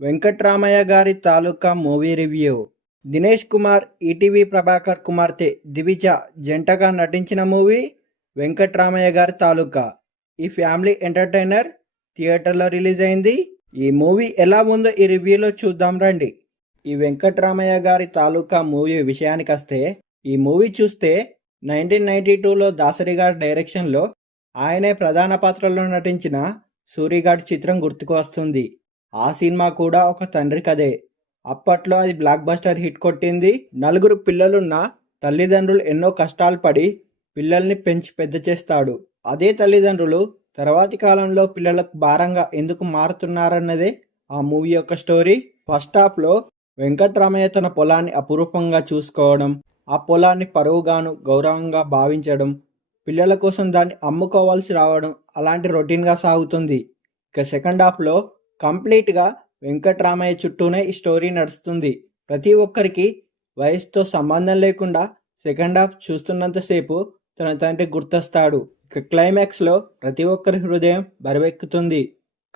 వెంకట్రామయ్య గారి తాలూకా movie review. Dinesh Kumar, ETV Prabhakar కుమార్తె దివిజ జంటగా నటించిన మూవీ వెంకట్రామయ్య గారి తాలూకా. ఈ ఫ్యామిలీ ఎంటర్టైనర్ థియేటర్లో రిలీజ్ అయింది. ఈ మూవీ ఎలా ఉందో ఈ రివ్యూలో చూద్దాం రండి. ఈ వెంకట్రామయ్య గారి తాలూకా మూవీ విషయానికి వస్తే, ఈ మూవీ చూస్తే 1992లో దాసరి గారి డైరెక్షన్లో ఆయనే ప్రధాన పాత్రలో నటించిన సూరిగాడి చిత్రం గుర్తుకు వస్తుంది. ఆ సినిమా కూడా ఒక తండ్రి కథే. అప్పట్లో అది బ్లాక్ బస్టర్ హిట్ కొట్టింది. నలుగురు పిల్లలున్న తల్లిదండ్రులు ఎన్నో కష్టాలు పడి పిల్లల్ని పెంచి పెద్ద చేస్తాడు. అదే తల్లిదండ్రులు తర్వాతి కాలంలో పిల్లలకు భారంగా ఎందుకు మారుతున్నారన్నదే ఆ మూవీ యొక్క స్టోరీ. ఫస్ట్ హాఫ్లో వెంకట్రామయ్య తన పొలాన్ని అపురూపంగా చూసుకోవడం, ఆ పొలాన్ని పరువుగాను గౌరవంగా భావించడం, పిల్లల కోసం దాన్ని అమ్ముకోవాల్సి రావడం అలాంటి రొటీన్గా సాగుతుంది. ఇక సెకండ్ హాఫ్లో కంప్లీట్గా వెంకట్రామయ్య చుట్టూనే ఈ స్టోరీ నడుస్తుంది. ప్రతి ఒక్కరికి వయసుతో సంబంధం లేకుండా సెకండ్ హాఫ్ చూస్తున్నంతసేపు తన తండ్రి గుర్తొస్తాడు. ఇక క్లైమాక్స్లో ప్రతి ఒక్కరి హృదయం బరువెక్కుతుంది.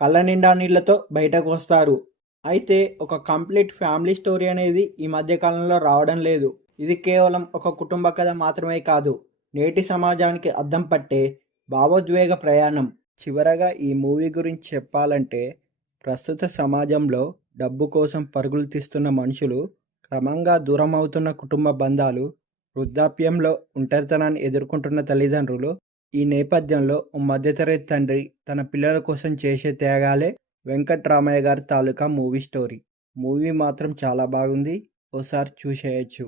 కళ్ళ నిండా నీళ్లతో బయటకు వస్తారు. అయితే ఒక కంప్లీట్ ఫ్యామిలీ స్టోరీ అనేది ఈ మధ్య కాలంలో రావడం లేదు. ఇది కేవలం ఒక కుటుంబ కథ మాత్రమే కాదు, నేటి సమాజానికి అద్దం పట్టే భావోద్వేగ ప్రయాణం. చివరగా ఈ మూవీ గురించి చెప్పాలంటే, ప్రస్తుత సమాజంలో డబ్బు కోసం పరుగులు తీస్తున్న మనుషులు, క్రమంగా దూరం అవుతున్న కుటుంబ బంధాలు, వృద్ధాప్యంలో ఒంటరితనాన్ని ఎదుర్కొంటున్న తల్లిదండ్రులు, ఈ నేపథ్యంలో ఓ మధ్యతరగతి తండ్రి తన పిల్లల కోసం చేసే త్యాగాలే వెంకట్రామయ్య గారి తాలూకా మూవీ స్టోరీ. మూవీ మాత్రం చాలా బాగుంది, ఓసారి చూసేయచ్చు.